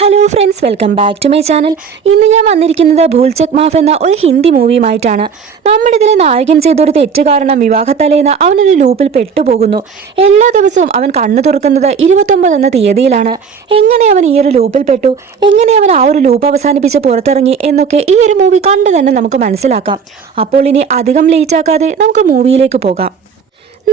Hello friends welcome back to my channel ഇന്ന് ഞാൻ വന്നിരിക്കുന്നത് ഭൂൽചക് മാഫ് എന്ന ഒരു ഹിന്ദി മൂവിയുമായിട്ടാണ്. നമ്മുടെ ഇതിലെ നായകൻ ചെയ്തൊരു തെറ്റ് കാരണം വിവാഹത്തലേന്ന് അവനൊരു ലൂപ്പിൽ പെട്ടുപോകുന്നു. എല്ലാ ദിവസവും അവൻ കണ്ണു തുറക്കുന്നത് ഇരുപത്തൊമ്പത് എന്ന തീയതിയിലാണ്. എങ്ങനെ അവൻ ഈ ഒരു ലൂപ്പിൽ പെട്ടു? എങ്ങനെ അവൻ ആ ഒരു ലൂപ്പ് അവസാനിപ്പിച്ച് പുറത്തിറങ്ങി എന്നൊക്കെ ഈ ഒരു മൂവി കണ്ടു തന്നെ നമുക്ക് മനസ്സിലാക്കാം. അപ്പോൾ ഇനി അധികം ലേറ്റ് ആക്കാതെ നമുക്ക് മൂവിയിലേക്ക് പോകാം.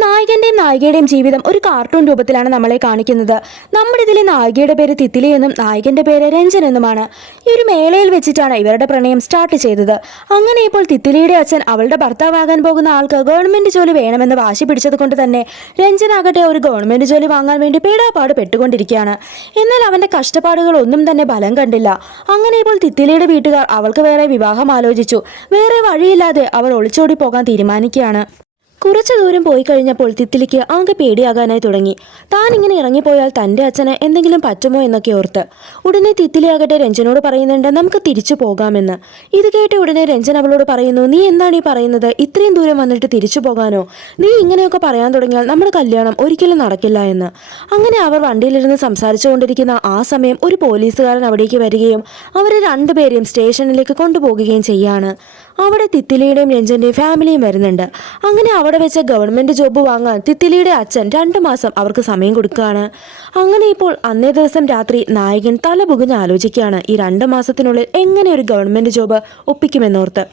നായകന്റെയും നായികയുടെയും ജീവിതം ഒരു കാർട്ടൂൺ രൂപത്തിലാണ് നമ്മളെ കാണിക്കുന്നത്. നമ്മുടെ ഇതിലെ നായികയുടെ പേര് തിത്തിലി എന്നും നായകന്റെ പേര് രഞ്ജൻ എന്നുമാണ്. ഈ ഒരു മേളയിൽ വെച്ചിട്ടാണ് ഇവരുടെ പ്രണയം സ്റ്റാർട്ട് ചെയ്തത്. അങ്ങനെ ഇപ്പോൾ തിത്തിലിയുടെ അച്ഛൻ അവളുടെ ഭർത്താവാകാൻ പോകുന്ന ആൾക്ക് ഗവൺമെന്റ് ജോലി വേണമെന്ന് വാശി പിടിച്ചത് കൊണ്ട് തന്നെ രഞ്ജനാകട്ടെ ഒരു ഗവൺമെന്റ് ജോലി വാങ്ങാൻ വേണ്ടി പേടാപാട് പെട്ടുകൊണ്ടിരിക്കുകയാണ്. എന്നാൽ അവന്റെ കഷ്ടപ്പാടുകൾ ഒന്നും തന്നെ ഫലം കണ്ടില്ല. അങ്ങനെ ഇപ്പോൾ തിത്തിലിയുടെ വീട്ടുകാർ അവൾക്ക് വേറെ വിവാഹം ആലോചിച്ചു. വേറെ വഴിയില്ലാതെ അവർ ഒളിച്ചോടി പോകാൻ തീരുമാനിക്കുകയാണ്. കുറച്ചു ദൂരം പോയി കഴിഞ്ഞപ്പോൾ തിത്തിലിക്ക് ആകെ പേടിയാകാനായി തുടങ്ങി. താൻ ഇങ്ങനെ ഇറങ്ങിപ്പോയാൽ തന്റെ അച്ഛന് എന്തെങ്കിലും പറ്റുമോ എന്നൊക്കെ ഓർത്ത് ഉടനെ തിത്തിലിയാകട്ടെ രഞ്ജനോട് പറയുന്നുണ്ട് നമുക്ക് തിരിച്ചു പോകാമെന്ന്. ഇത് കേട്ട ഉടനെ രഞ്ജൻ അവളോട് പറയുന്നു നീ എന്താണ് ഈ പറയുന്നത്? ഇത്രയും ദൂരം വന്നിട്ട് തിരിച്ചു പോകാനോ? നീ ഇങ്ങനെയൊക്കെ പറയാൻ തുടങ്ങിയാൽ നമ്മുടെ കല്യാണം ഒരിക്കലും നടക്കില്ല എന്ന്. അങ്ങനെ അവർ വണ്ടിയിലിരുന്ന് സംസാരിച്ചുകൊണ്ടിരിക്കുന്ന ആ സമയം ഒരു പോലീസുകാരൻ അവിടേക്ക് വരികയും അവരെ രണ്ടുപേരെയും സ്റ്റേഷനിലേക്ക് കൊണ്ടുപോകുകയും ചെയ്യാണ്. അവിടെ തിത്തിലിയുടെയും രഞ്ജന്റെയും ഫാമിലിയും വരുന്നുണ്ട്. അങ്ങനെ അവിടെ വെച്ച് ഗവൺമെന്റ് ജോബ് വാങ്ങാൻ തിത്തിലിയുടെ അച്ഛൻ രണ്ട് മാസം അവർക്ക് സമയം കൊടുക്കുകയാണ്. അങ്ങനെ ഇപ്പോൾ അന്നേ ദിവസം രാത്രി നായകൻ തല പുകഞ്ഞ് ആലോചിക്കുകയാണ് ഈ രണ്ട് മാസത്തിനുള്ളിൽ എങ്ങനെ ഒരു ഗവൺമെന്റ് ജോബ് ഒപ്പിക്കുമെന്നോർത്ത്.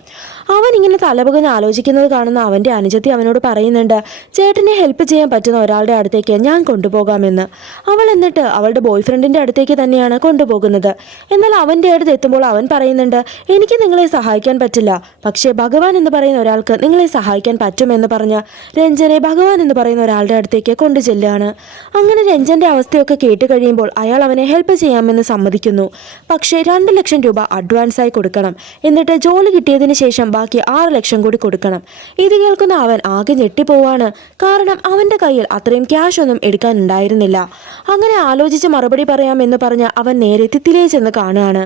അവൻ ഇങ്ങനെ തലപുകഞ്ഞ് ആലോചിക്കുന്നത് കാണുന്ന അവന്റെ അനുജത്തി അവനോട് പറയുന്നുണ്ട് ചേട്ടനെ ഹെൽപ്പ് ചെയ്യാൻ പറ്റുന്ന ഒരാളുടെ അടുത്തേക്ക് ഞാൻ കൊണ്ടുപോകാമെന്ന്. അവൾ എന്നിട്ട് അവളുടെ ബോയ് ഫ്രണ്ടിന്റെ അടുത്തേക്ക് തന്നെയാണ് കൊണ്ടുപോകുന്നത്. എന്നാൽ അവന്റെ അടുത്ത് എത്തുമ്പോൾ അവൻ പറയുന്നുണ്ട് എനിക്ക് നിങ്ങളെ സഹായിക്കാൻ പറ്റില്ല. പക്ഷേ ഭഗവാൻ എന്ന് പറയുന്ന ഒരാൾക്ക് നിങ്ങളെ സഹായിക്കാൻ പറ്റുമെന്ന് പറഞ്ഞ് രഞ്ജനെ ഭഗവാൻ എന്ന് പറയുന്ന ഒരാളുടെ അടുത്തേക്ക് കൊണ്ടു ചെല്ലുകയാണ് അങ്ങനെ രഞ്ജന്റെ അവസ്ഥയൊക്കെ കേട്ട് കഴിയുമ്പോൾ അയാൾ അവനെ ഹെൽപ്പ് ചെയ്യാമെന്ന് സമ്മതിക്കുന്നു. പക്ഷേ രണ്ട് ലക്ഷം രൂപ അഡ്വാൻസായി കൊടുക്കണം. എന്നിട്ട് ജോലി കിട്ടിയതിന് ശേഷം ബാക്കി ആറ് ലക്ഷം കൂടി കൊടുക്കണം. ഇത് കേൾക്കുന്ന അവൻ ആകെ ഞെട്ടിപ്പോവാണ്. കാരണം അവന്റെ കയ്യിൽ അത്രയും ക്യാഷ് ഒന്നും എടുക്കാനുണ്ടായിരുന്നില്ല. അങ്ങനെ ആലോചിച്ച് മറുപടി പറയാമെന്ന് പറഞ്ഞ അവൻ നേരെ തിത്തിലേ ചെന്ന് കാണുകയാണ്.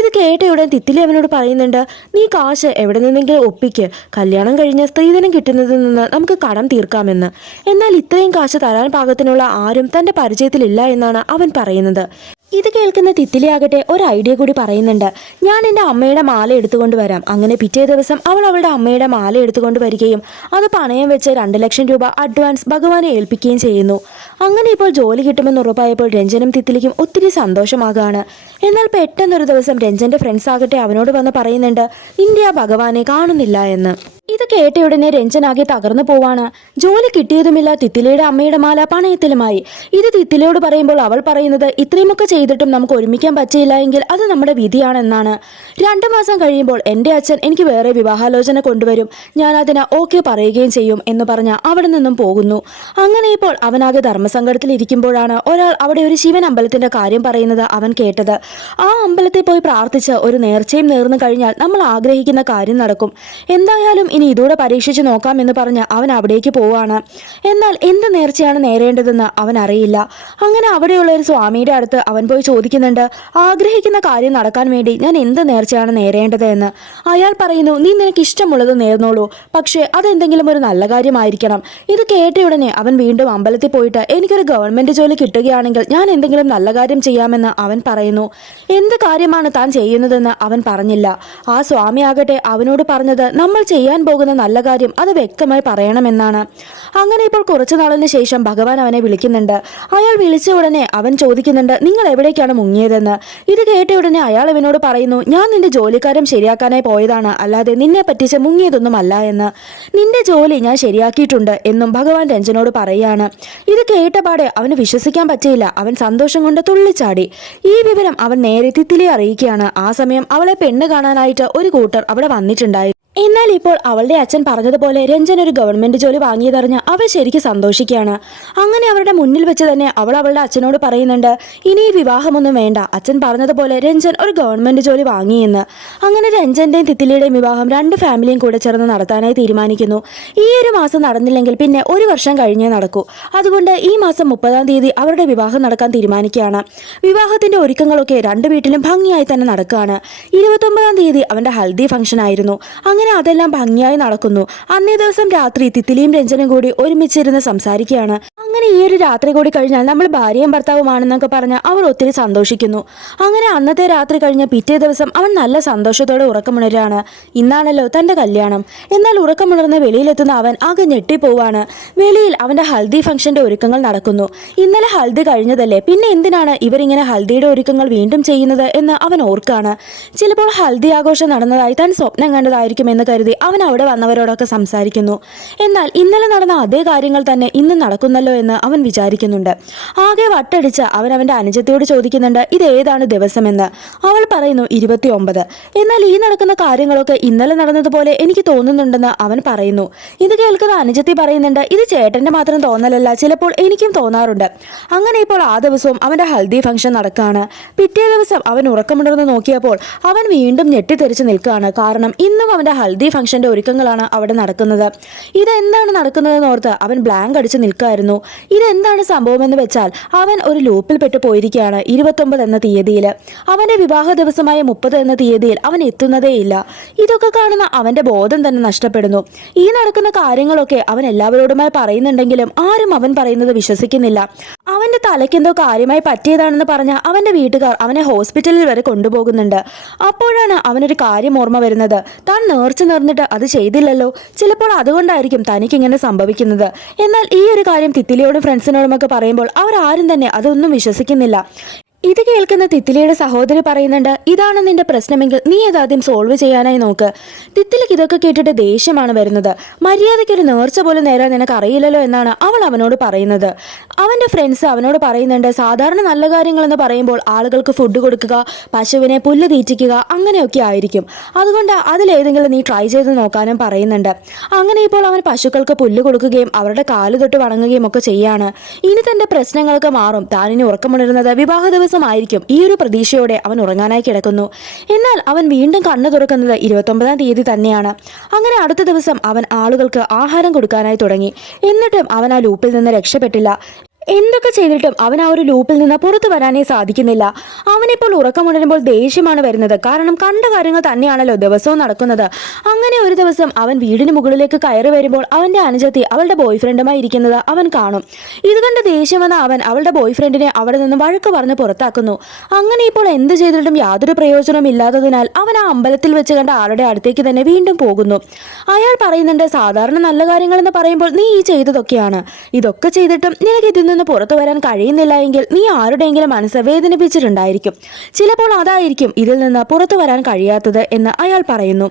ഇത് കേട്ടയുടൻ തിത്തിലി അവനോട് പറയുന്നുണ്ട് നീ കാശ് എവിടെ നിന്നെങ്കിലും ഒപ്പിക്ക്. കല്യാണം കഴിഞ്ഞ സ്ത്രീധനം കിട്ടുന്നതിൽ നിന്ന് നമുക്ക് കടം തീർക്കാമെന്ന്. എന്നാൽ ഇത്രയും കാശ് തരാൻ പാകത്തിനുള്ള ആരും തന്റെ പരിചയത്തിലില്ല എന്നാണ് അവൻ പറയുന്നത്. ഇത് കേൾക്കുന്ന തിത്തിലിയാകട്ടെ ഒരു ഐഡിയ കൂടി പറയുന്നുണ്ട്. ഞാൻ എന്റെ അമ്മയുടെ മാല എടുത്തുകൊണ്ട് വരാം. അങ്ങനെ പിറ്റേ ദിവസം അവൾ അവളുടെ അമ്മയുടെ മാല എടുത്തുകൊണ്ട് വരികയും അത് പണയം വെച്ച് രണ്ട് ലക്ഷം രൂപ അഡ്വാൻസ് ഭഗവാനെ ഏൽപ്പിക്കുകയും ചെയ്യുന്നു. അങ്ങനെ ഇപ്പോൾ ജോലി കിട്ടുമെന്ന് ഉറപ്പായപ്പോൾ രഞ്ജനും തിത്തിലിക്കും ഒത്തിരി സന്തോഷമാകാണ് എന്നാൽ പെട്ടെന്നൊരു ദിവസം രഞ്ജന്റെ ഫ്രണ്ട്സ് ആകട്ടെ അവനോട് വന്ന് പറയുന്നുണ്ട് ഇന്ത്യ ഭഗവാനെ കാണുന്നില്ല എന്ന്. ഇത് കേട്ട കേട്ടയുടനെ രഞ്ജനാകെ തകർന്നു പോവാണ്. ജോലി കിട്ടിയതുമില്ല തിത്തിലയുടെ അമ്മയുടെ മാല പണയത്തിലുമായി. ഇത് തിത്തിലയോട് പറയുമ്പോൾ അവൾ പറയുന്നത് ഇത്രയുമൊക്കെ ചെയ്തിട്ടും നമുക്ക് ഒരുമിക്കാൻ പറ്റിയില്ല എങ്കിൽ അത് നമ്മുടെ വിധിയാണെന്നാണ്. രണ്ടു മാസം കഴിയുമ്പോൾ എന്റെ അച്ഛൻ എനിക്ക് വേറെ വിവാഹാലോചന കൊണ്ടുവരും. ഞാൻ അതിന് ഓക്കെ പറയുകയും ചെയ്യും എന്ന് പറഞ്ഞ അവിടെ നിന്നും പോകുന്നു. അങ്ങനെ ഇപ്പോൾ അവനാകെ ധർമ്മസങ്കടത്തിൽ ഇരിക്കുമ്പോഴാണ് ഒരാൾ അവിടെ ഒരു ശിവൻ അമ്പലത്തിന്റെ കാര്യം പറയുന്നത് അവൻ കേട്ടത്. ആ അമ്പലത്തിൽ പോയി പ്രാർത്ഥിച്ച് ഒരു നേർച്ചയും നേർന്നു കഴിഞ്ഞാൽ നമ്മൾ ആഗ്രഹിക്കുന്ന കാര്യം നടക്കും. എന്തായാലും ഇനി ഇതോടെ പരീക്ഷിച്ച് നോക്കാം എന്ന് പറഞ്ഞ് അവൻ അവിടേക്ക് പോവാണ്. എന്നാൽ എന്ത് നേർച്ചയാണ് നേരേണ്ടതെന്ന് അവൻ അറിയില്ല അങ്ങനെ അവിടെയുള്ള ഒരു സ്വാമിയുടെ അടുത്ത് അവൻ പോയി ചോദിക്കുന്നുണ്ട് ആഗ്രഹിക്കുന്ന കാര്യം നടക്കാൻ വേണ്ടി ഞാൻ എന്ത് നേർച്ചയാണ് നേരേണ്ടത് എന്ന്? അയാൾ പറയുന്നു നീ നിനക്ക് ഇഷ്ടമുള്ളത് നേർന്നോളൂ പക്ഷേ അതെന്തെങ്കിലും ഒരു നല്ല കാര്യമായിരിക്കണം. ഇത് കേട്ടയുടനെ അവൻ വീണ്ടും അമ്പലത്തിൽ പോയിട്ട് എനിക്കൊരു ഗവൺമെന്റ് ജോലി കിട്ടുകയാണെങ്കിൽ ഞാൻ എന്തെങ്കിലും നല്ല കാര്യം ചെയ്യാമെന്ന് അവൻ പറയുന്നു. എന്ത് കാര്യമാണ് താൻ ചെയ്യുന്നതെന്ന് അവൻ പറഞ്ഞില്ല. ആ സ്വാമിയാകട്ടെ അവനോട് പറഞ്ഞത് നമ്മൾ ചെയ്യാൻ പോകുന്ന നല്ല കാര്യം അത് വ്യക്തമായി പറയണമെന്നാണ്. അങ്ങനെ ഇപ്പോൾ കുറച്ചു നാളിന് ശേഷം ഭഗവാൻ അവനെ വിളിക്കുന്നുണ്ട്. അയാൾ വിളിച്ച ഉടനെ അവൻ ചോദിക്കുന്നുണ്ട് നിങ്ങൾ എവിടേക്കാണ് മുങ്ങിയതെന്ന്. ഇത് കേട്ട ഉടനെ അയാൾ ഇവനോട് പറയുന്നു ഞാൻ നിന്റെ ജോലിക്കാരം ശരിയാക്കാനായി പോയതാണ്. അല്ലാതെ നിന്നെ പറ്റിച്ച് മുങ്ങിയതൊന്നുമല്ല എന്ന്. നിന്റെ ജോലി ഞാൻ ശരിയാക്കിയിട്ടുണ്ട് എന്നും ഭഗവാൻ രഞ്ജനോട് പറയുകയാണ്. ഇത് കേട്ടപാടെ അവന് വിശ്വസിക്കാൻ പറ്റിയില്ല. അവൻ സന്തോഷം കൊണ്ട് തുള്ളിച്ചാടി. ഈ വിവരം അവൻ നേരെ തിത്തിലെ അറിയിക്കുകയാണ്. ആ സമയം അവളെ പെണ്ണ് കാണാനായിട്ട് ഒരു കൂട്ടർ അവിടെ വന്നിട്ടുണ്ടായി എന്നാൽ ഇപ്പോൾ അവളുടെ അച്ഛൻ പറഞ്ഞതുപോലെ രഞ്ജൻ ഒരു ഗവൺമെന്റ് ജോലി വാങ്ങിയതറിഞ്ഞ് അവൾ ശരിക്കും സന്തോഷിക്കുകയാണ്. അങ്ങനെ അവരുടെ മുന്നിൽ വെച്ച് തന്നെ അവൾ അവളുടെ അച്ഛനോട് പറയുന്നുണ്ട് ഇനി ഈ വിവാഹമൊന്നും വേണ്ട. അച്ഛൻ പറഞ്ഞതുപോലെ രഞ്ജൻ ഒരു ഗവൺമെന്റ് ജോലി വാങ്ങിയെന്ന്. അങ്ങനെ രഞ്ജന്റെയും തിത്തിലിയുടെയും വിവാഹം രണ്ട് ഫാമിലിയും കൂടെ ചേർന്ന് നടത്താനായി തീരുമാനിക്കുന്നു. ഈ ഒരു മാസം നടന്നില്ലെങ്കിൽ പിന്നെ ഒരു വർഷം കഴിഞ്ഞേ നടക്കൂ. അതുകൊണ്ട് ഈ മാസം മുപ്പതാം തീയതി അവരുടെ വിവാഹം നടക്കാൻ തീരുമാനിക്കുകയാണ്. വിവാഹത്തിന്റെ ഒരുക്കങ്ങളൊക്കെ രണ്ട് വീട്ടിലും ഭംഗിയായി തന്നെ നടക്കുകയാണ്. ഇരുപത്തൊമ്പതാം തീയതി അവന്റെ ഹൽദി ഫംഗ്ഷൻ ആയിരുന്നു അങ്ങനെ അതെല്ലാം ഭംഗിയായി നടക്കുന്നു. അന്നേ ദിവസം രാത്രി തിത്തിലിയും രഞ്ജനും കൂടി ഒരുമിച്ചിരുന്ന് സംസാരിക്കുകയാണ്. അങ്ങനെ ഈ ഒരു രാത്രി കൂടി കഴിഞ്ഞാൽ നമ്മൾ ഭാര്യയും ഭർത്താവുമാണെന്നൊക്കെ പറഞ്ഞ് അവർ ഒത്തിരി സന്തോഷിക്കുന്നു. അങ്ങനെ അന്നത്തെ രാത്രി കഴിഞ്ഞ പിറ്റേ ദിവസം അവൻ നല്ല സന്തോഷത്തോടെ ഉറക്കമുണരാണ് ഇന്നാണല്ലോ തന്റെ കല്യാണം. എന്നാൽ ഉറക്കമുണർന്ന് വെളിയിലെത്തുന്ന അവൻ ആകെ ഞെട്ടിപ്പോവാണ്. വെളിയിൽ അവന്റെ ഹൽദി ഫംഗ്ഷന്റെ ഒരുക്കങ്ങൾ നടക്കുന്നു. ഇന്നലെ ഹൽദി കഴിഞ്ഞതല്ലേ? പിന്നെ എന്തിനാണ് ഇവരിങ്ങനെ ഹൽദിയുടെ ഒരുക്കങ്ങൾ വീണ്ടും ചെയ്യുന്നത് എന്ന് അവൻ ഓർക്കാണ്. ചിലപ്പോൾ ഹൽദി ആഘോഷം നടന്നതായി താൻ സ്വപ്നം കണ്ടതായിരിക്കുമെന്ന് കരുതി അവൻ അവിടെ വന്നവരോടൊക്കെ സംസാരിക്കുന്നു. എന്നാൽ ഇന്നലെ നടന്ന അതേ കാര്യങ്ങൾ തന്നെ ഇന്ന് നടക്കുന്നല്ലോ എന്ന് അവൻ വിചാരിക്കുന്നുണ്ട്. ആകെ വട്ടടിച്ച് അവൻ അവന്റെ അനുജത്തിയോട് ചോദിക്കുന്നുണ്ട് ഇത് ഏതാണ് ദിവസമെന്ന് അവൾ പറയുന്നു ഇരുപത്തി ഒമ്പത് എന്നാൽ ഈ നടക്കുന്ന കാര്യങ്ങളൊക്കെ ഇന്നലെ നടന്നതുപോലെ എനിക്ക് തോന്നുന്നുണ്ടെന്ന് അവൻ പറയുന്നു. ഇത് കേൾക്കുന്ന അനുജത്തി പറയുന്നുണ്ട് ഇത് ചേട്ടന്റെ മാത്രം തോന്നലല്ല ചിലപ്പോൾ എനിക്കും തോന്നാറുണ്ട്. അങ്ങനെ ഇപ്പോൾ ആ ദിവസവും അവന്റെ ഹൽദി ഫംഗ്ഷൻ നടക്കുകയാണ് പിറ്റേ ദിവസം അവൻ ഉറക്കമുണർന്ന് നോക്കിയപ്പോൾ അവൻ വീണ്ടും ഞെട്ടിത്തെറിച്ച് നിൽക്കുകയാണ്. കാരണം ഇന്നും അവന്റെ ഹൽദി ഫംഗ്ഷന്റെ ഒരുക്കങ്ങളാണ് അവിടെ നടക്കുന്നത്. ഇതെന്താണ് നടക്കുന്നതെന്ന് ഓർത്ത് അവൻ ബ്ലാങ്ക് അടിച്ച് നിൽക്കായിരുന്നു. ഇതെന്താണ് സംഭവമെന്ന് വെച്ചാൽ അവൻ ഒരു ലൂപ്പിൽ പെട്ടു പോയിരിക്കുകയാണ് ഇരുപത്തൊമ്പത് എന്ന തീയതിയിൽ. അവന്റെ വിവാഹ ദിവസമായ മുപ്പത് എന്ന തീയതിയിൽ അവൻ എത്തുന്നതേയില്ല ഇതൊക്കെ കാണുന്ന അവന്റെ ബോധം തന്നെ നഷ്ടപ്പെടുന്നു. ഈ നടക്കുന്ന കാര്യങ്ങളൊക്കെ അവൻ എല്ലാവരോടുമായി പറയുന്നുണ്ടെങ്കിലും ആരും അവൻ പറയുന്നത് വിശ്വസിക്കുന്നില്ല. അവന്റെ തലയ്ക്കെന്തോ കാര്യമായി പറ്റിയതാണെന്ന് പറഞ്ഞ അവന്റെ വീട്ടുകാർ അവനെ ഹോസ്പിറ്റലിൽ വരെ കൊണ്ടുപോകുന്നുണ്ട്. അപ്പോഴാണ് അവനൊരു കാര്യം ഓർമ്മ വരുന്നത്. താൻ നേർച്ച നേർന്നിട്ട് അത് ചെയ്തില്ലല്ലോ. ചിലപ്പോൾ അതുകൊണ്ടായിരിക്കും തനിക്കിങ്ങനെ സംഭവിക്കുന്നത്. എന്നാൽ ഈ ഒരു കാര്യം തിത്തിലിയോടും ഫ്രണ്ട്സിനോടുമൊക്കെ പറയുമ്പോൾ അവരാരും തന്നെ അതൊന്നും വിശ്വസിക്കുന്നില്ല. ഇത് കേൾക്കുന്ന തിത്തിലിയുടെ സഹോദരി പറയുന്നുണ്ട് ഇതാണ് നിന്റെ പ്രശ്നമെങ്കിൽ നീ അതാദ്യം സോൾവ് ചെയ്യാനായി നോക്ക്. തിത്തിലിക്ക് ഇതൊക്കെ കേട്ടിട്ട് ദേഷ്യമാണ് വരുന്നത്. മര്യാദയ്ക്ക് ഒരു നേർച്ച പോലും നേരാൻ നിനക്ക് അറിയില്ലല്ലോ എന്നാണ് അവൾ അവനോട് പറയുന്നത്. അവന്റെ ഫ്രണ്ട്സ് അവനോട് പറയുന്നുണ്ട് സാധാരണ നല്ല കാര്യങ്ങളെന്ന് പറയുമ്പോൾ ആളുകൾക്ക് ഫുഡ് കൊടുക്കുക പശുവിനെ പുല്ല് തീറ്റിക്കുക അങ്ങനെയൊക്കെ ആയിരിക്കും. അതുകൊണ്ട് അതിലേതെങ്കിലും നീ ട്രൈ ചെയ്ത് നോക്കാനും പറയുന്നുണ്ട്. അങ്ങനെ ഇപ്പോൾ അവൻ പശുക്കൾക്ക് പുല്ല് കൊടുക്കുകയും അവരുടെ കാൽ തൊട്ട് വണങ്ങുകയും ഒക്കെ ചെയ്യാണ്. ഇനി തന്റെ പ്രശ്നങ്ങൾക്ക് മാറും. താനിനി ഉറക്കമുണരുന്നത് വിവാഹ ദിവസമായിരിക്കും ഈ ഒരു പ്രതീക്ഷയോടെ അവൻ ഉറങ്ങാനായി കിടക്കുന്നു. എന്നാൽ അവൻ വീണ്ടും കണ്ണു തുറക്കുന്നത് ഇരുപത്തൊമ്പതാം തീയതി തന്നെയാണ്. അങ്ങനെ അടുത്ത ദിവസം അവൻ ആളുകൾക്ക് ആഹാരം കൊടുക്കാനായി തുടങ്ങി. എന്നിട്ടും അവൻ ആ ലൂപ്പിൽ നിന്ന് രക്ഷപ്പെട്ടില്ല. എന്തൊക്കെ ചെയ്തിട്ടും അവൻ ആ ഒരു ലൂപ്പിൽ നിന്ന് പുറത്തു വരാനേ സാധിക്കുന്നില്ല. അവനിപ്പോൾ ഉറക്കമുണരുമ്പോൾ ദേഷ്യമാണ് വരുന്നത്. കാരണം കണ്ട കാര്യങ്ങൾ തന്നെയാണല്ലോ ദിവസവും നടക്കുന്നത്. അങ്ങനെ ഒരു ദിവസം അവൻ വീടിന് മുകളിലേക്ക് കയറി വരുമ്പോൾ അവന്റെ അനുജത്തി അവളുടെ ബോയ്ഫ്രണ്ടുമായി ഇരിക്കുന്നത് അവൻ കാണും. ഇത് കണ്ട് ദേഷ്യം വന്ന അവൻ അവളുടെ ബോയ്ഫ്രണ്ടിനെ അവിടെ നിന്ന് വഴക്ക് പറഞ്ഞ് പുറത്താക്കുന്നു. അങ്ങനെ ഇപ്പോൾ എന്ത് ചെയ്തിട്ടും യാതൊരു പ്രയോജനവും ഇല്ലാത്തതിനാൽ അവൻ ആ അമ്പലത്തിൽ വെച്ച് കണ്ട ആളുടെ അടുത്തേക്ക് തന്നെ വീണ്ടും പോകുന്നു. അയാൾ പറയുന്നുണ്ട് സാധാരണ നല്ല കാര്യങ്ങളെന്ന് പറയുമ്പോൾ നീ ഈ ചെയ്തതൊക്കെയാണ്. ഇതൊക്കെ ചെയ്തിട്ടും നിനക്ക് ഇതിൽ നിന്ന് പുറത്തു വരാൻ കഴിയുന്നില്ല എങ്കിൽ നീ ആരുടെയെങ്കിലും മനസ്സ് വേദനിപ്പിച്ചിട്ടുണ്ടായിരിക്കും. ചിലപ്പോൾ അതായിരിക്കും ഇതിൽ നിന്ന് പുറത്തു വരാൻ കഴിയാത്തത് എന്ന് അയാൾ പറയുന്നു.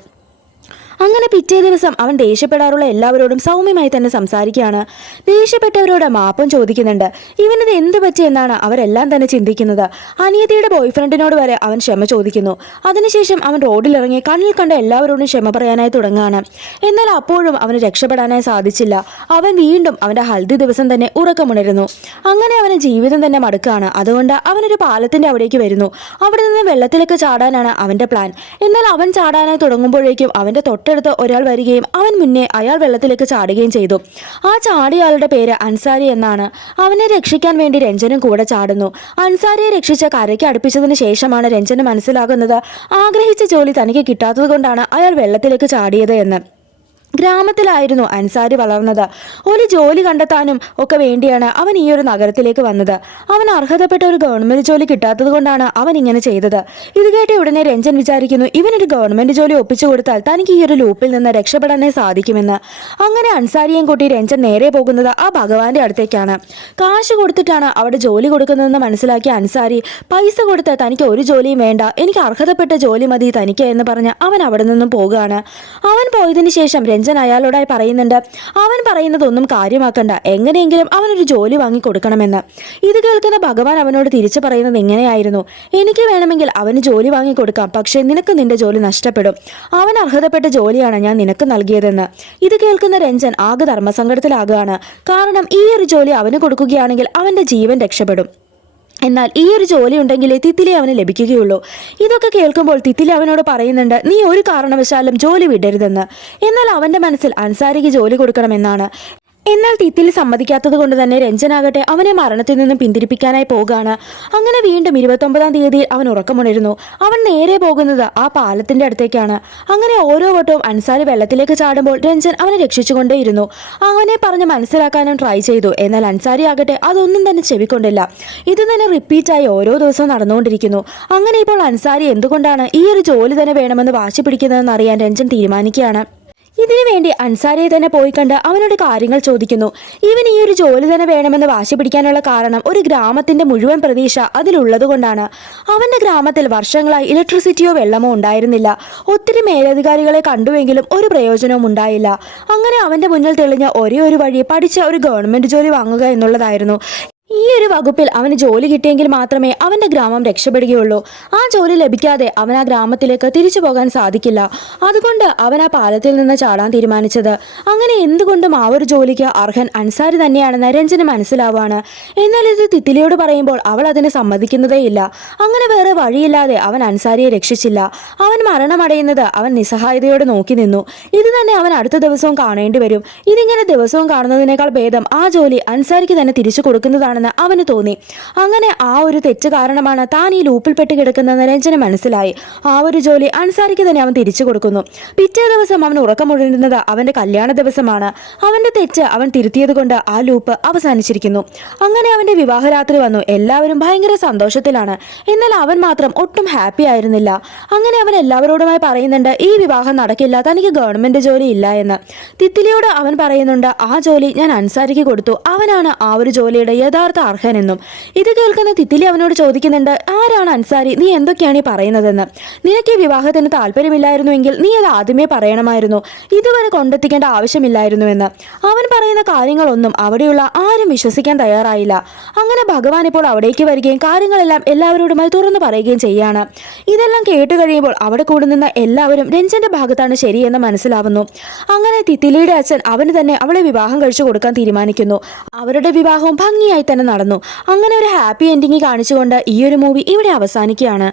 അങ്ങനെ പിറ്റേ ദിവസം അവൻ ദേഷ്യപ്പെടാറുള്ള എല്ലാവരോടും സൗമ്യമായി തന്നെ സംസാരിക്കുകയാണ്. ദേഷ്യപ്പെട്ടവരോട് മാപ്പം ചോദിക്കുന്നുണ്ട്. ഇവനത് എന്ത് പറ്റിയെന്നാണ് അവരെല്ലാം തന്നെ ചിന്തിക്കുന്നത്. അനിയതിയുടെ ബോയ്ഫ്രണ്ടിനോട് വരെ അവൻ ക്ഷമ ചോദിക്കുന്നു. അതിനുശേഷം അവൻ റോഡിലിറങ്ങി കണ്ണിൽ കണ്ട എല്ലാവരോടും ക്ഷമ പറയാനായി തുടങ്ങുകയാണ്. എന്നാൽ അപ്പോഴും അവന് രക്ഷപ്പെടാനായി സാധിച്ചില്ല. അവൻ വീണ്ടും അവന്റെ ഹൽദി ദിവസം തന്നെ ഉറക്കമുണരുന്നു. അങ്ങനെ അവന് ജീവിതം തന്നെ മടുക്കുകയാണ്. അതുകൊണ്ട് അവനൊരു പാലത്തിന്റെ അവിടേക്ക് വരുന്നു. അവിടെ നിന്ന് വെള്ളത്തിലേക്ക് ചാടാനാണ് അവന്റെ പ്ലാൻ. എന്നാൽ അവൻ ചാടാനായി തുടങ്ങുമ്പോഴേക്കും അവന്റെ തൊട്ടടുത്ത് ഒരാൾ വരികയും അവൻ മുന്നേ അയാൾ വെള്ളത്തിലേക്ക് ചാടുകയും ചെയ്തു. ആ ചാടിയാളുടെ പേര് അൻസാരി എന്നാണ്. അവനെ രക്ഷിക്കാൻ വേണ്ടി രഞ്ജനും കൂടെ ചാടുന്നു. അൻസാരിയെ രക്ഷിച്ച കരയ്ക്ക് അടുപ്പിച്ചതിന് ശേഷമാണ് രഞ്ജന് മനസ്സിലാകുന്നത് ആഗ്രഹിച്ച ജോലി തനിക്ക് കിട്ടാത്തത് കൊണ്ടാണ് അയാൾ വെള്ളത്തിലേക്ക് ചാടിയത് എന്ന്. ഗ്രാമത്തിലായിരുന്നു അൻസാരി വളർന്നത്. ഒരു ജോലി കണ്ടെത്താനും ഒക്കെ വേണ്ടിയാണ് അവൻ ഈ ഒരു നഗരത്തിലേക്ക് വന്നത്. അവൻ അർഹതപ്പെട്ട ഒരു ഗവൺമെന്റ് ജോലി കിട്ടാത്തത് കൊണ്ടാണ് അവൻ ഇങ്ങനെ ചെയ്തത്. ഇത് കേട്ട ഉടനെ രഞ്ജൻ വിചാരിക്കുന്നു ഇവനൊരു ഗവൺമെന്റ് ജോലി ഒപ്പിച്ചു കൊടുത്താൽ തനിക്ക് ഈ ഒരു ലൂപ്പിൽ നിന്ന് രക്ഷപ്പെടാനേ സാധിക്കുമെന്ന്. അങ്ങനെ അൻസാരിയും കൂട്ടി രഞ്ജൻ നേരെ പോകുന്നത് ആ ഭഗവാന്റെ അടുത്തേക്കാണ്. കാശ് കൊടുത്തിട്ടാണ് അവിടെ ജോലി കൊടുക്കുന്നതെന്ന് മനസ്സിലാക്കിയ അൻസാരി പൈസ കൊടുത്ത് തനിക്ക് ഒരു ജോലിയും വേണ്ട. എനിക്ക് അർഹതപ്പെട്ട ജോലി മതി തനിക്ക് എന്ന് പറഞ്ഞ് അവൻ അവിടെ നിന്നും പോകുകയാണ് അവൻ പോയതിനു ശേഷം രഞ്ജൻ അയാളോടായി പറയുന്നുണ്ട് അവൻ പറയുന്നതൊന്നും കാര്യമാക്കണ്ട. എങ്ങനെയെങ്കിലും അവനൊരു ജോലി വാങ്ങി കൊടുക്കണമെന്ന്. ഇത് കേൾക്കുന്ന ഭഗവാൻ അവനോട് തിരിച്ചു പറയുന്നത് എങ്ങനെയായിരുന്നു എനിക്ക് വേണമെങ്കിൽ അവന് ജോലി വാങ്ങി കൊടുക്കാം പക്ഷേ നിനക്ക് നിന്റെ ജോലി നഷ്ടപ്പെടും. അവൻ അർഹതപ്പെട്ട ജോലിയാണ് ഞാൻ നിനക്ക് നൽകിയതെന്ന്. ഇത് കേൾക്കുന്ന രഞ്ജൻ ആകെ ധർമ്മസങ്കടത്തിലാകുകയാണ്. കാരണം ഈ ഒരു ജോലി അവന് കൊടുക്കുകയാണെങ്കിൽ അവന്റെ ജീവൻ രക്ഷപ്പെടും. എന്നാൽ ഈ ഒരു ജോലി ഉണ്ടെങ്കിലേ തിത്തിലി അവന് ലഭിക്കുകയുള്ളൂ. ഇതൊക്കെ കേൾക്കുമ്പോൾ തിത്തിലി അവനോട് പറയുന്നുണ്ട് നീ ഒരു കാരണവശാലും ജോലി വിടരുതെന്ന്. എന്നാൽ അവന്റെ മനസ്സിൽ അൻസാരിക്ക് ജോലി കൊടുക്കണമെന്നാണ്. എന്നാൽ തിത്തിൽ സമ്മതിക്കാത്തത് കൊണ്ട് തന്നെ രഞ്ജനാകട്ടെ അവനെ മരണത്തിൽ നിന്നും പിന്തിരിപ്പിക്കാനായി പോകുകയാണ് അങ്ങനെ വീണ്ടും ഇരുപത്തൊമ്പതാം തീയതിയിൽ അവൻ ഉറക്കമുണരുന്നു. അവൻ നേരെ പോകുന്നത് ആ പാലത്തിന്റെ അടുത്തേക്കാണ്. അങ്ങനെ ഓരോ വട്ടവും അൻസാരി വെള്ളത്തിലേക്ക് ചാടുമ്പോൾ രഞ്ജൻ അവനെ രക്ഷിച്ചുകൊണ്ടേയിരുന്നു. അവനെ പറഞ്ഞ് മനസ്സിലാക്കാനും ട്രൈ ചെയ്തു. എന്നാൽ അൻസാരി ആകട്ടെ അതൊന്നും തന്നെ ചെവിക്കൊണ്ടില്ല. ഇത് തന്നെ റിപ്പീറ്റായി ഓരോ ദിവസവും നടന്നുകൊണ്ടിരിക്കുന്നു. അങ്ങനെ ഇപ്പോൾ അൻസാരി എന്തുകൊണ്ടാണ് ഈ ഒരു ജോലി തന്നെ വേണമെന്ന് വാശി പിടിക്കുന്നതെന്ന് അറിയാൻ രഞ്ജൻ തീരുമാനിക്കുകയാണ്. ഇതിനു വേണ്ടി അൻസാരിയെ തന്നെ പോയി കണ്ട് അവനോട് കാര്യങ്ങൾ ചോദിക്കുന്നു. ഇവൻ ഈ ഒരു ജോലി തന്നെ വേണമെന്ന് വാശി പിടിക്കാനുള്ള കാരണം ഒരു ഗ്രാമത്തിന്റെ മുഴുവൻ പ്രതീക്ഷ അതിലുള്ളതുകൊണ്ടാണ് അവന്റെ ഗ്രാമത്തിൽ വർഷങ്ങളായി ഇലക്ട്രിസിറ്റിയോ വെള്ളമോ ഉണ്ടായിരുന്നില്ല. ഒത്തിരി മേലധികാരികളെ കണ്ടുവെങ്കിലും ഒരു പ്രയോജനവും ഉണ്ടായില്ല. അങ്ങനെ അവന്റെ മുന്നിൽ തെളിഞ്ഞ ഒരേ ഒരു വഴി പഠിച്ച ഒരു ഗവൺമെന്റ് ജോലി വാങ്ങുക എന്നുള്ളതായിരുന്നു. ഈ ഒരു വകുപ്പിൽ അവന് ജോലി കിട്ടിയെങ്കിൽ മാത്രമേ അവന്റെ ഗ്രാമം രക്ഷപ്പെടുകയുള്ളൂ. ആ ജോലി ലഭിക്കാതെ അവൻ ആ ഗ്രാമത്തിലേക്ക് തിരിച്ചു പോകാൻ സാധിക്കില്ല. അതുകൊണ്ട് അവൻ ആ പാലത്തിൽ നിന്ന് ചാടാൻ തീരുമാനിച്ചത്. അങ്ങനെ എന്തുകൊണ്ടും ആ ഒരു ജോലിക്ക് അർഹൻ അൻസാരി തന്നെയാണെന്ന് രഞ്ജന് മനസ്സിലാവാണ് എന്നാൽ ഇത് തിത്തിലിയോട് പറയുമ്പോൾ അവൾ അതിന് സമ്മതിക്കുന്നതേയില്ല. അങ്ങനെ വേറെ വഴിയില്ലാതെ അവൻ അൻസാരിയെ രക്ഷിച്ചില്ല. അവൻ മരണമടയുന്നത് അവൻ നിസ്സഹായതയോടെ നോക്കി നിന്നു. ഇത് തന്നെ അവൻ അടുത്ത ദിവസവും കാണേണ്ടി വരും. ഇതിങ്ങനെ ദിവസവും കാണുന്നതിനേക്കാൾ ഭേദം ആ ജോലി അൻസാരിക്ക് തന്നെ തിരിച്ചു കൊടുക്കുന്നതാണെന്ന് അവന് തോന്നി. അങ്ങനെ ആ ഒരു തെറ്റ് കാരണമാണ് താൻ ഈ ലൂപ്പിൽപ്പെട്ട് കിടക്കുന്നതെന്ന് രഞ്ജന മനസ്സിലായി. ആ ഒരു ജോലി അൻസാരിക്ക് തന്നെ അവൻ തിരിച്ചു കൊടുക്കുന്നു. പിറ്റേ ദിവസം അവൻ ഉറക്കമുഴുന്നത് അവന്റെ കല്യാണ ദിവസമാണ്. അവന്റെ തെറ്റ് അവൻ തിരുത്തിയത് കൊണ്ട് ആ ലൂപ്പ് അവസാനിച്ചിരിക്കുന്നു. അങ്ങനെ അവന്റെ വിവാഹരാത്രി വന്നു. എല്ലാവരും ഭയങ്കര സന്തോഷത്തിലാണ്. എന്നാൽ അവൻ മാത്രം ഒട്ടും ഹാപ്പി ആയിരുന്നില്ല. അങ്ങനെ അവൻ എല്ലാവരോടുമായി പറയുന്നുണ്ട് ഈ വിവാഹം നടക്കില്ല. തനിക്ക് ഗവൺമെന്റ് ജോലി ഇല്ല എന്ന്. തിത്തിലിയോട് അവൻ പറയുന്നുണ്ട് ആ ജോലി ഞാൻ അൻസാരിക്ക് കൊടുത്തു. അവനാണ് ആ ഒരു ജോലിയുടെ യഥാർത്ഥ അർഹനെന്നും ഇത് കേൾക്കുന്ന തിത്തിലി അവനോട് ചോദിക്കുന്നുണ്ട് ആരാണ് അൻസാരി? നീ എന്തൊക്കെയാണ് ഈ പറയുന്നതെന്ന്? നിനക്ക് ഈ വിവാഹത്തിന് താല്പര്യമില്ലായിരുന്നുവെങ്കിൽ നീ അത് ആദ്യമേ പറയണമായിരുന്നു. ഇതുവരെ കൊണ്ടെത്തിക്കേണ്ട ആവശ്യമില്ലായിരുന്നുവെന്ന്. അവൻ പറയുന്ന കാര്യങ്ങളൊന്നും അവിടെയുള്ള ആരും വിശ്വസിക്കാൻ തയ്യാറായില്ല. അങ്ങനെ ഭഗവാൻ ഇപ്പോൾ അവിടേക്ക് വരികയും കാര്യങ്ങളെല്ലാം എല്ലാവരോടുമായി തുറന്നു പറയുകയും ചെയ്യാണ്. ഇതെല്ലാം കേട്ട് കഴിയുമ്പോൾ അവിടെ കൂടുനിന്ന എല്ലാവരും രഞ്ജന്റെ ഭാഗത്താണ് ശരിയെന്ന് മനസ്സിലാവുന്നു. അങ്ങനെ തിത്തിലിയുടെ അച്ഛൻ അവന് തന്നെ അവളെ വിവാഹം കഴിച്ചു കൊടുക്കാൻ തീരുമാനിക്കുന്നു. അവരുടെ വിവാഹവും ഭംഗിയായി തന്നെ നടന്നു. അങ്ങനെ ഒരു ഹാപ്പി എൻഡിങ് കാണിച്ചുകൊണ്ട് ഈ ഒരു മൂവി ഇവിടെ അവസാനിക്കുകയാണ്.